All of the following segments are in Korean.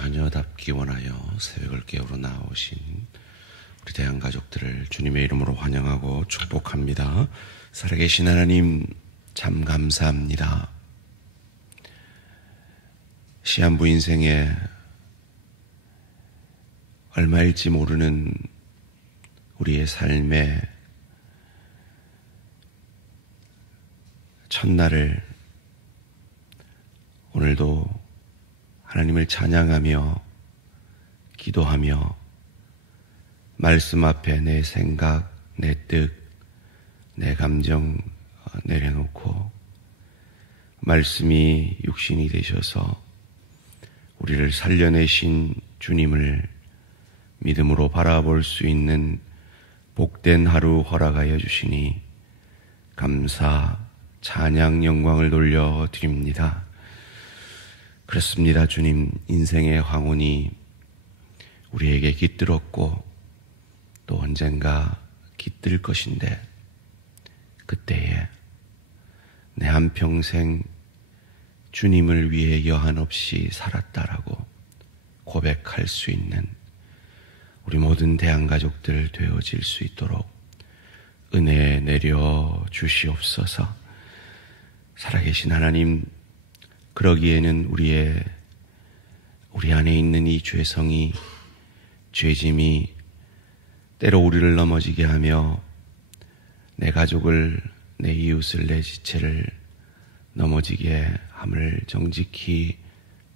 자녀답기 원하여 새벽을 깨우러 나오신 우리 대한가족들을 주님의 이름으로 환영하고 축복합니다. 살아계신 하나님 참 감사합니다. 시한부 인생에 얼마일지 모르는 우리의 삶의 첫날을 오늘도 하나님을 찬양하며 기도하며 말씀 앞에 내 생각, 내 뜻, 내 감정 내려놓고 말씀이 육신이 되셔서 우리를 살려내신 주님을 믿음으로 바라볼 수 있는 복된 하루 허락하여 주시니 감사, 찬양, 영광을 돌려드립니다. 그렇습니다. 주님, 인생의 황혼이 우리에게 깃들었고 또 언젠가 깃들 것인데 그때에 내 한평생 주님을 위해 여한 없이 살았다라고 고백할 수 있는 우리 모든 대한가족들 되어질 수 있도록 은혜 내려 주시옵소서. 살아계신 하나님, 그러기에는 우리 안에 있는 이 죄성이, 죄짐이 때로 우리를 넘어지게 하며 내 가족을, 내 이웃을, 내 지체를 넘어지게 함을 정직히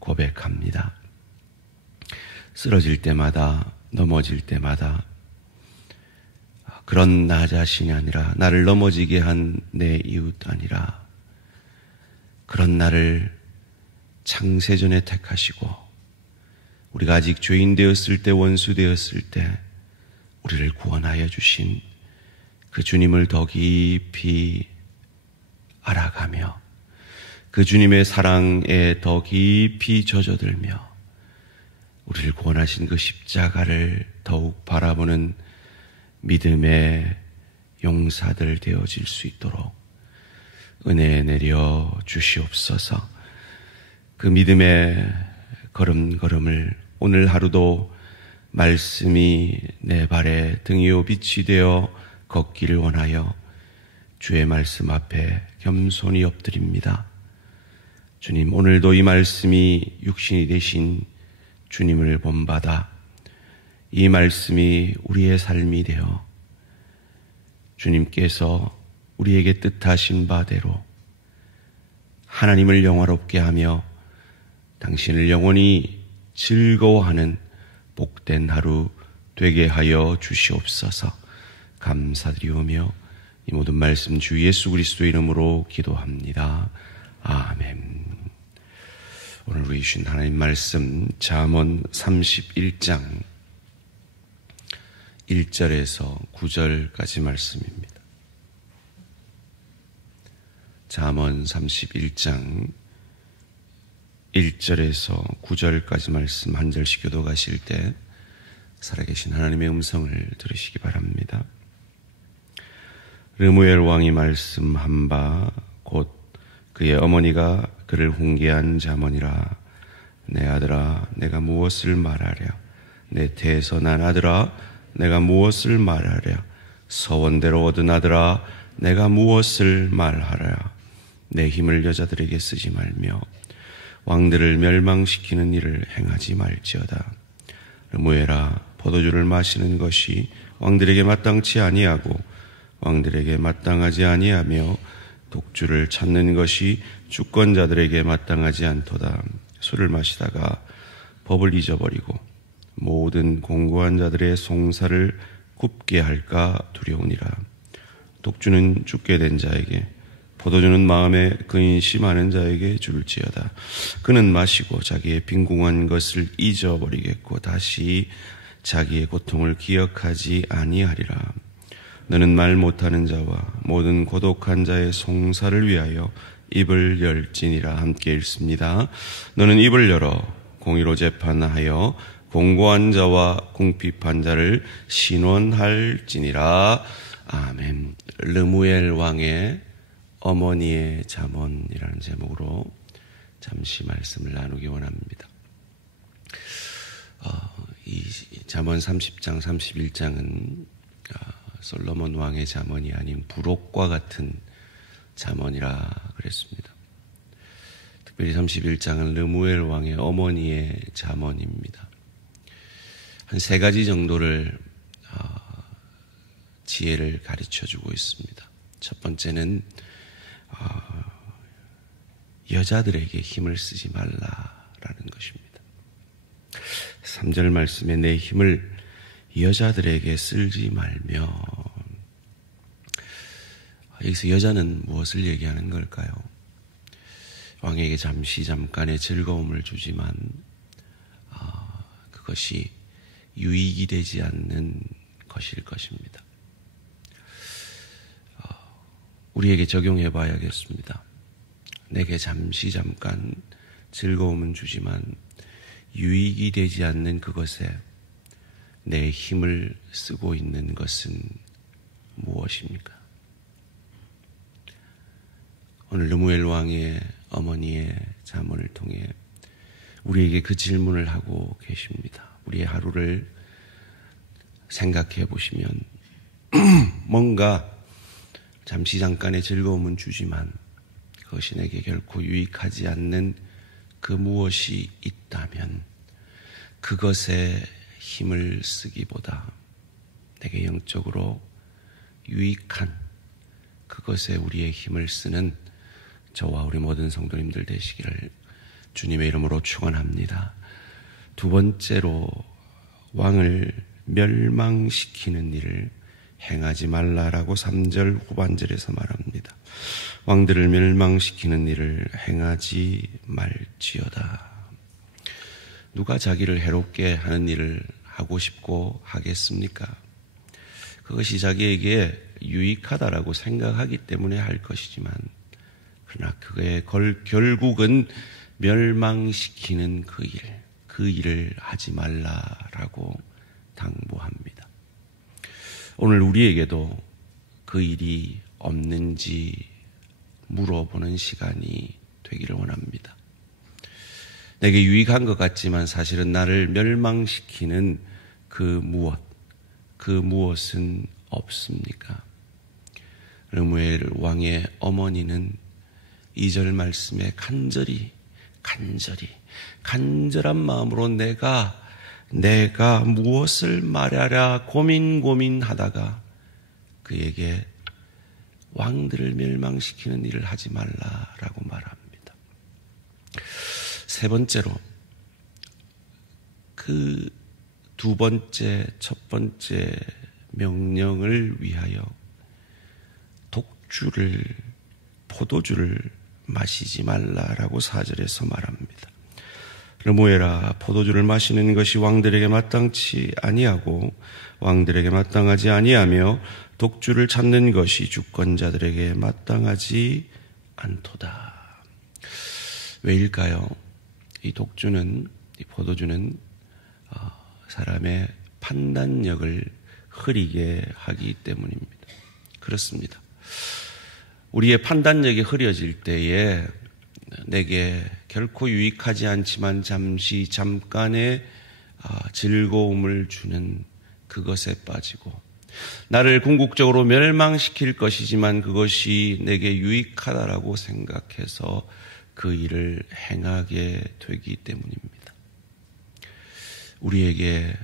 고백합니다. 쓰러질 때마다, 넘어질 때마다 그런 나 자신이 아니라 나를 넘어지게 한 내 이웃 아니라 그런 나를 창세전에 택하시고 우리가 아직 죄인 되었을 때, 원수 되었을 때 우리를 구원하여 주신 그 주님을 더 깊이 알아가며 그 주님의 사랑에 더 깊이 젖어들며 우리를 구원하신 그 십자가를 더욱 바라보는 믿음의 용사들 되어질 수 있도록 은혜 내려 주시옵소서. 그 믿음의 걸음걸음을 오늘 하루도 말씀이 내 발에 등이요 빛이 되어 걷기를 원하여 주의 말씀 앞에 겸손히 엎드립니다. 주님, 오늘도 이 말씀이 육신이 되신 주님을 본받아 이 말씀이 우리의 삶이 되어 주님께서 우리에게 뜻하신 바대로 하나님을 영화롭게 하며 당신을 영원히 즐거워하는 복된 하루 되게 하여 주시옵소서. 감사드리오며 이 모든 말씀 주 예수 그리스도 이름으로 기도합니다. 아멘. 오늘 우리 주신 하나님 말씀 잠언 31장 1절에서 9절까지 말씀입니다. 잠언 31장 1절에서 9절까지 말씀 한 절씩 교독하실 때 살아계신 하나님의 음성을 들으시기 바랍니다. 르무엘 왕이 말씀한 바 곧 그의 어머니가 그를 훈계한 잠언이라. 내 아들아, 내가 무엇을 말하랴? 내 태에서 난 아들아, 내가 무엇을 말하랴? 서원대로 얻은 아들아, 내가 무엇을 말하랴? 내 힘을 여자들에게 쓰지 말며 왕들을 멸망시키는 일을 행하지 말지어다. 르무엘아, 포도주를 마시는 것이 왕들에게 마땅치 아니하고 왕들에게 마땅하지 아니하며 독주를 찾는 것이 주권자들에게 마땅하지 않도다. 술을 마시다가 법을 잊어버리고 모든 공고한 자들의 송사를 굽게 할까 두려우니라. 독주는 죽게 된 자에게, 포도주는 마음에 근심이 많은 자에게 줄지어다. 그는 마시고 자기의 빈궁한 것을 잊어버리겠고 다시 자기의 고통을 기억하지 아니하리라. 너는 말 못하는 자와 모든 고독한 자의 송사를 위하여 입을 열지니라. 함께 읽습니다. 너는 입을 열어 공의로 재판하여 공고한 자와 궁핍한 자를 신원할지니라. 아멘. 르무엘 왕의 어머니의 잠언이라는 제목으로 잠시 말씀을 나누기 원합니다. 이 잠언 30장, 31장은 솔로몬 왕의 잠언이 아닌 부록과 같은 잠언이라 그랬습니다. 특별히 31장은 르무엘 왕의 어머니의 잠언입니다. 한 3가지 정도를 지혜를 가르쳐주고 있습니다. 첫 번째는 여자들에게 힘을 쓰지 말라라는 것입니다. 3절 말씀에 내 힘을 여자들에게 쓰지 말며, 여기서 여자는 무엇을 얘기하는 걸까요? 왕에게 잠깐의 즐거움을 주지만 그것이 유익이 되지 않는 것일 것입니다. 우리에게 적용해 봐야겠습니다. 내게 잠깐 즐거움은 주지만 유익이 되지 않는 그것에 내 힘을 쓰고 있는 것은 무엇입니까? 오늘 르무엘 왕의 어머니의 잠언을 통해 우리에게 그 질문을 하고 계십니다. 우리의 하루를 생각해 보시면 뭔가 잠깐의 즐거움은 주지만 그것이 내게 결코 유익하지 않는 그 무엇이 있다면 그것에 힘을 쓰기보다 내게 영적으로 유익한 그것에 우리의 힘을 쓰는 저와 우리 모든 성도님들 되시기를 주님의 이름으로 축원합니다. 2번째로 왕을 멸망시키는 일을 행하지 말라라고 3절 후반절에서 말합니다. 왕들을 멸망시키는 일을 행하지 말지어다. 누가 자기를 해롭게 하는 일을 하고 싶고 하겠습니까? 그것이 자기에게 유익하다라고 생각하기 때문에 할 것이지만 그러나 그의 결국은 멸망시키는 그 일을 하지 말라라고 당부합니다. 오늘 우리에게도 그 일이 없는지 물어보는 시간이 되기를 원합니다. 내게 유익한 것 같지만 사실은 나를 멸망시키는 그 무엇은 없습니까? 르무엘 왕의 어머니는 2절 말씀에 간절한 마음으로 내가 무엇을 말하랴 고민하다가 그에게 왕들을 멸망시키는 일을 하지 말라라고 말합니다. 3번째로 그 2번째, 첫 번째 명령을 위하여 포도주를 마시지 말라라고 4절에서 말합니다. 르무엘아, 포도주를 마시는 것이 왕들에게 마땅치 아니하고 왕들에게 마땅하지 아니하며 독주를 찾는 것이 주권자들에게 마땅하지 않도다. 왜일까요? 이 포도주는 사람의 판단력을 흐리게 하기 때문입니다. 그렇습니다. 우리의 판단력이 흐려질 때에 내게 결코 유익하지 않지만 잠깐의 즐거움을 주는 그것에 빠지고 나를 궁극적으로 멸망시킬 것이지만 그것이 내게 유익하다라고 생각해서 그 일을 행하게 되기 때문입니다. 우리에게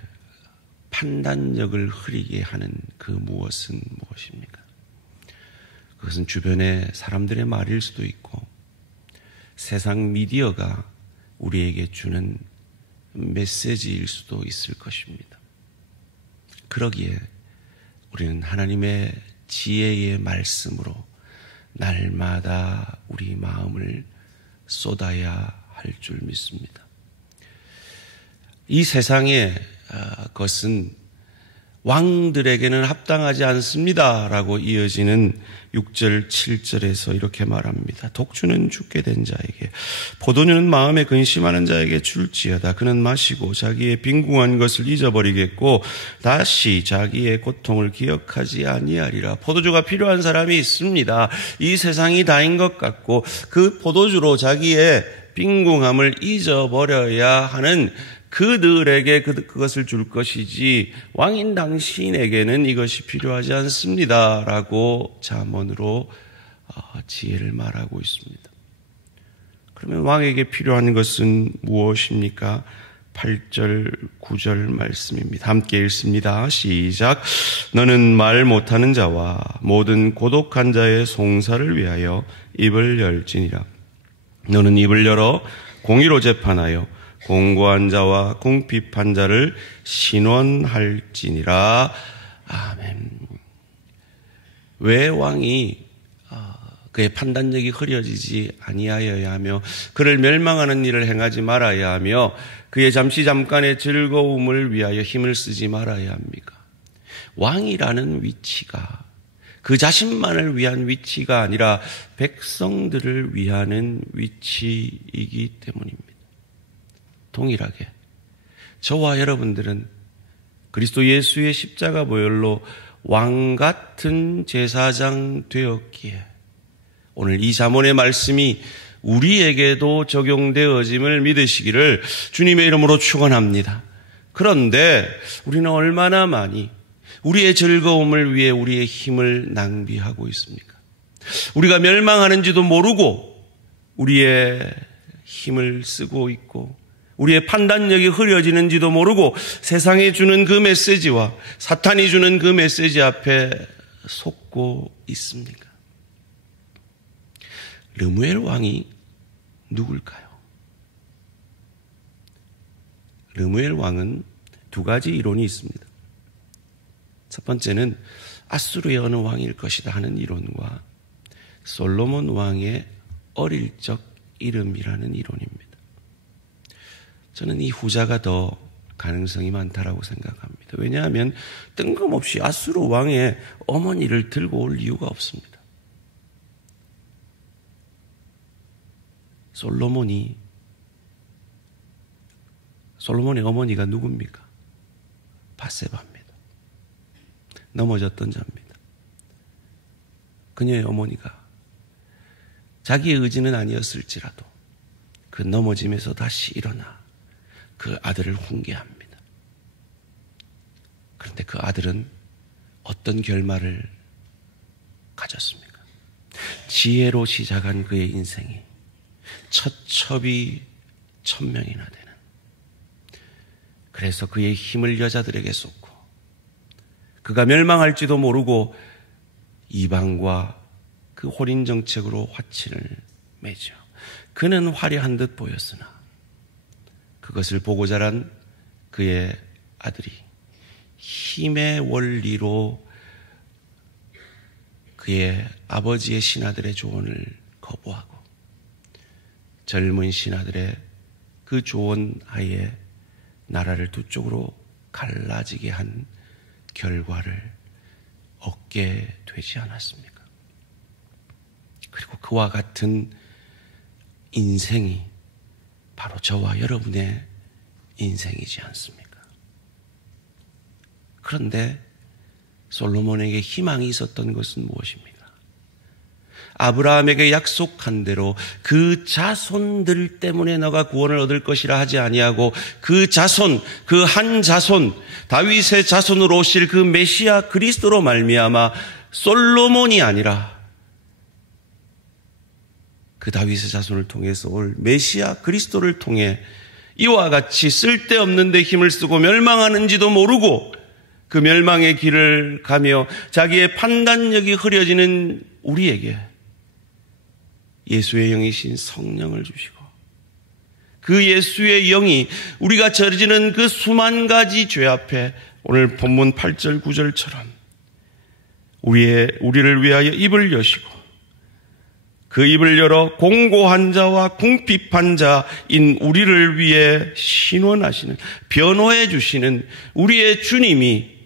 판단력을 흐리게 하는 그 무엇은 무엇입니까? 그것은 주변의 사람들의 말일 수도 있고 세상 미디어가 우리에게 주는 메시지일 수도 있을 것입니다. 그러기에 우리는 하나님의 지혜의 말씀으로 날마다 우리 마음을 쏟아야 할 줄 믿습니다. 이 세상의 것은 왕들에게는 합당하지 않습니다라고 이어지는 6절, 7절에서 이렇게 말합니다. 독주는 죽게 된 자에게, 포도주는 마음에 근심하는 자에게 줄지어다. 그는 마시고 자기의 빈궁한 것을 잊어버리겠고 다시 자기의 고통을 기억하지 아니하리라. 포도주가 필요한 사람이 있습니다. 이 세상이 다인 것 같고 그 포도주로 자기의 빈궁함을 잊어버려야 하는 그들에게 그것을 줄 것이지 왕인 당신에게는 이것이 필요하지 않습니다. 라고 잠언으로 지혜를 말하고 있습니다. 그러면 왕에게 필요한 것은 무엇입니까? 8절, 9절 말씀입니다. 함께 읽습니다. 시작. 너는 말 못하는 자와 모든 고독한 자의 송사를 위하여 입을 열지니라. 너는 입을 열어 공의로 재판하여 공고한 자와 궁핍한 자를 신원할지니라. 아멘. 왜 왕이 그의 판단력이 흐려지지 아니하여야 하며 그를 멸망하는 일을 행하지 말아야 하며 그의 잠깐의 즐거움을 위하여 힘을 쓰지 말아야 합니까? 왕이라는 위치가 그 자신만을 위한 위치가 아니라 백성들을 위하는 위치이기 때문입니다. 동일하게 저와 여러분들은 그리스도 예수의 십자가 보혈로 왕 같은 제사장 되었기에 오늘 이 잠언의 말씀이 우리에게도 적용되어짐을 믿으시기를 주님의 이름으로 축원합니다. 그런데 우리는 얼마나 많이 우리의 즐거움을 위해 우리의 힘을 낭비하고 있습니까? 우리가 멸망하는지도 모르고 우리의 힘을 쓰고 있고 우리의 판단력이 흐려지는지도 모르고 세상이 주는 그 메시지와 사탄이 주는 그 메시지 앞에 속고 있습니까? 르무엘 왕이 누굴까요? 르무엘 왕은 두 가지 이론이 있습니다. 첫 번째는 아수르의 어느 왕일 것이다 하는 이론과 솔로몬 왕의 어릴 적 이름이라는 이론입니다. 저는 이 후자가 더 가능성이 많다라고 생각합니다. 왜냐하면 뜬금없이 아수르 왕의 어머니를 들고 올 이유가 없습니다. 솔로몬의 어머니가 누굽니까? 바세바입니다. 넘어졌던 자입니다. 그녀의 어머니가 자기의 의지는 아니었을지라도 그 넘어짐에서 다시 일어나 그 아들을 훈계합니다. 그런데 그 아들은 어떤 결말을 가졌습니까? 지혜로 시작한 그의 인생이 첩이 1000명이나 되는, 그래서 그의 힘을 여자들에게 쏟고 그가 멸망할지도 모르고 이방과 그 혼인 정책으로 화친을 맺죠. 그는 화려한 듯 보였으나 그것을 보고 자란 그의 아들이 힘의 원리로 그의 아버지의 신하들의 조언을 거부하고 젊은 신하들의 그 조언 하에 나라를 두 쪽으로 갈라지게 한 결과를 얻게 되지 않았습니까? 그리고 그와 같은 인생이 바로 저와 여러분의 인생이지 않습니까? 그런데 솔로몬에게 희망이 있었던 것은 무엇입니까? 아브라함에게 약속한 대로 그 자손들 때문에 너가 구원을 얻을 것이라 하지 아니하고 그 자손, 그 한 자손, 다윗의 자손으로 오실 그 메시아 그리스도로 말미암아 솔로몬이 아니라 그 다윗의 자손을 통해서 올 메시아 그리스도를 통해 이와 같이 쓸데없는 데 힘을 쓰고 멸망하는지도 모르고 그 멸망의 길을 가며 자기의 판단력이 흐려지는 우리에게 예수의 영이신 성령을 주시고 그 예수의 영이 우리가 저지르는 그 수만 가지 죄 앞에 오늘 본문 8절 9절처럼 우리를 위하여 입을 여시고 그 입을 열어 공고한 자와 궁핍한 자인 우리를 위해 신원하시는, 변호해 주시는 우리의 주님이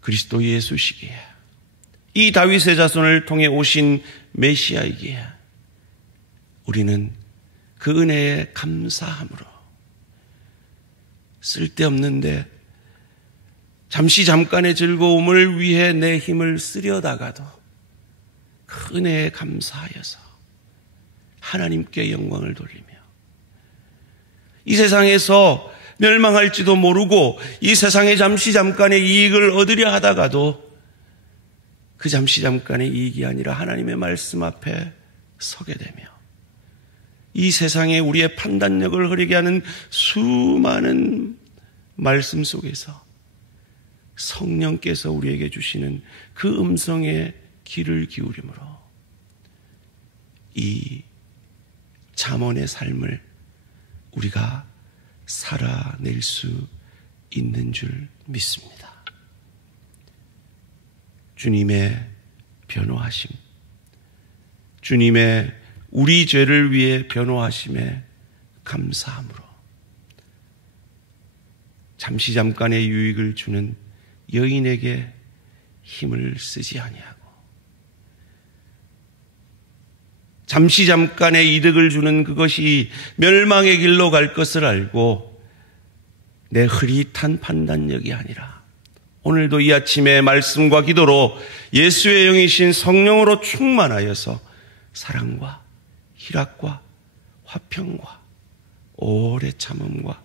그리스도 예수시기에, 이 다윗의 자손을 통해 오신 메시아이기에 우리는 그 은혜에 감사함으로 쓸데없는데 잠깐의 즐거움을 위해 내 힘을 쓰려다가도 그 은혜에 감사하여서 하나님께 영광을 돌리며 이 세상에서 멸망할지도 모르고 이 세상에 잠시 잠깐의 이익을 얻으려 하다가도 그 잠시 잠깐의 이익이 아니라 하나님의 말씀 앞에 서게 되며 이 세상에 우리의 판단력을 흐리게 하는 수많은 말씀 속에서 성령께서 우리에게 주시는 그 음성에 귀를 기울임으로 이 잠언의 삶을 우리가 살아낼 수 있는 줄 믿습니다. 주님의 변호하심, 주님의 우리 죄를 위해 변호하심에 감사함으로 잠시 잠깐의 유익을 주는 여인에게 힘을 쓰지 아니하고 잠시 잠깐의 이득을 주는 그것이 멸망의 길로 갈 것을 알고 내 흐릿한 판단력이 아니라 오늘도 이 아침에 말씀과 기도로 예수의 영이신 성령으로 충만하여서 사랑과 희락과 화평과 오래 참음과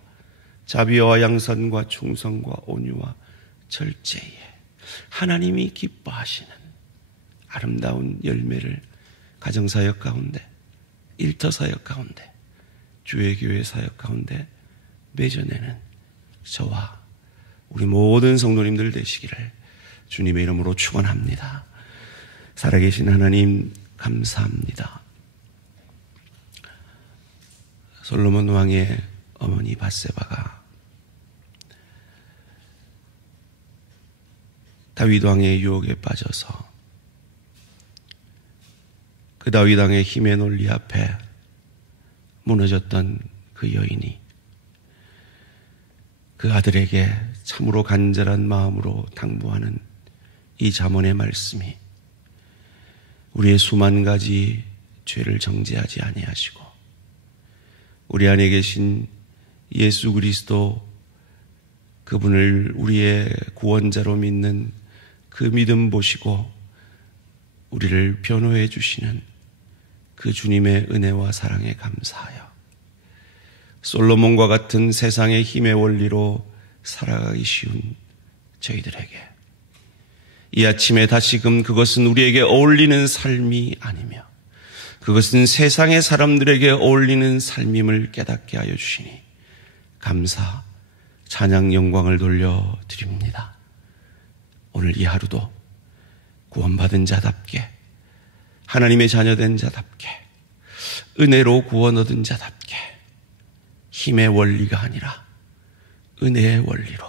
자비와 양선과 충성과 온유와 절제에 하나님이 기뻐하시는 아름다운 열매를 가정사역 가운데, 일터사역 가운데, 주의 교회 사역 가운데 맺어내는 저와 우리 모든 성도님들 되시기를 주님의 이름으로 축원합니다. 살아계신 하나님 감사합니다. 솔로몬 왕의 어머니 밧세바가 다윗 왕의 유혹에 빠져서 그 다윗 왕의 힘의 논리 앞에 무너졌던 그 여인이 그 아들에게 참으로 간절한 마음으로 당부하는 이 잠언의 말씀이 우리의 수만 가지 죄를 정죄하지 아니하시고 우리 안에 계신 예수 그리스도 그분을 우리의 구원자로 믿는 그 믿음 보시고 우리를 변호해 주시는 그 주님의 은혜와 사랑에 감사하여 솔로몬과 같은 세상의 힘의 원리로 살아가기 쉬운 저희들에게 이 아침에 다시금 그것은 우리에게 어울리는 삶이 아니며 그것은 세상의 사람들에게 어울리는 삶임을 깨닫게 하여 주시니 감사, 찬양, 영광을 돌려드립니다. 오늘 이 하루도 구원받은 자답게 하나님의 자녀된 자답게 은혜로 구원 얻은 자답게 힘의 원리가 아니라 은혜의 원리로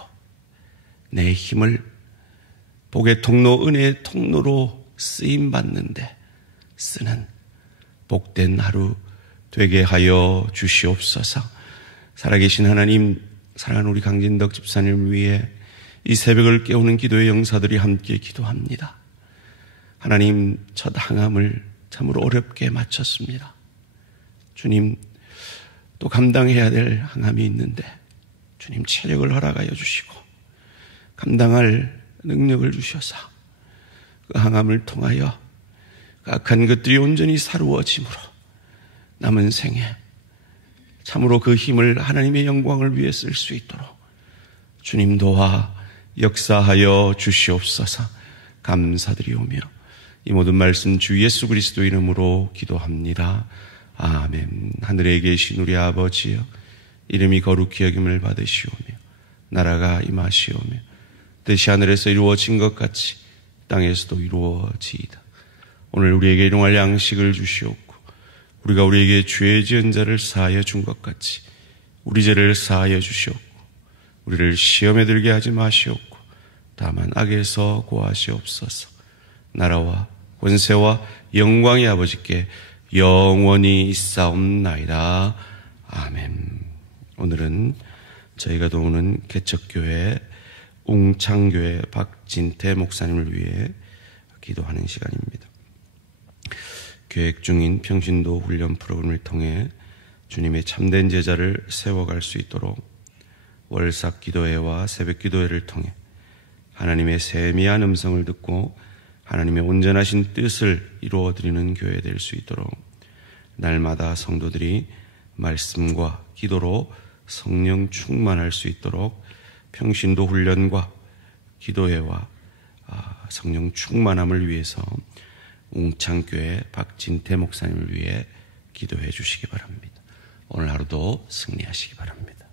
내 힘을 복의 통로, 은혜의 통로로 쓰임받는데 쓰는 복된 하루 되게 하여 주시옵소서. 살아계신 하나님, 사랑하는 우리 강진덕 집사님을 위해 이 새벽을 깨우는 기도의 영사들이 함께 기도합니다. 하나님, 첫 항암을 참으로 어렵게 마쳤습니다. 주님, 또 감당해야 될 항암이 있는데 주님 체력을 허락하여 주시고 감당할 능력을 주셔서 그 항암을 통하여 그 악한 것들이 온전히 사루어짐으로 남은 생에 참으로 그 힘을 하나님의 영광을 위해 쓸 수 있도록 주님 도와 역사하여 주시옵소서. 감사드리오며 이 모든 말씀 주 예수 그리스도 이름으로 기도합니다. 아멘. 하늘에 계신 우리 아버지여, 이름이 거룩히 여김을 받으시오며 나라가 임하시오며 뜻이 하늘에서 이루어진 것 같이 땅에서도 이루어지이다. 오늘 우리에게 일용할 양식을 주시옵고 우리가 우리에게 죄 지은 자를 사하여 준 것 같이 우리 죄를 사하여 주시옵고 우리를 시험에 들게 하지 마시옵고 다만 악에서 구하시옵소서. 나라와 권세와 영광의 아버지께 영원히 있사옵나이다. 아멘. 오늘은 저희가 도우는 개척교회 웅창교회 박진태 목사님을 위해 기도하는 시간입니다. 계획 중인 평신도 훈련 프로그램을 통해 주님의 참된 제자를 세워갈 수 있도록 월삭 기도회와 새벽 기도회를 통해 하나님의 세미한 음성을 듣고 하나님의 온전하신 뜻을 이루어드리는 교회 될 수 있도록 날마다 성도들이 말씀과 기도로 성령 충만할 수 있도록 평신도 훈련과 기도회와 성령 충만함을 위해서 웅창교회 박진태 목사님을 위해 기도해 주시기 바랍니다. 오늘 하루도 승리하시기 바랍니다.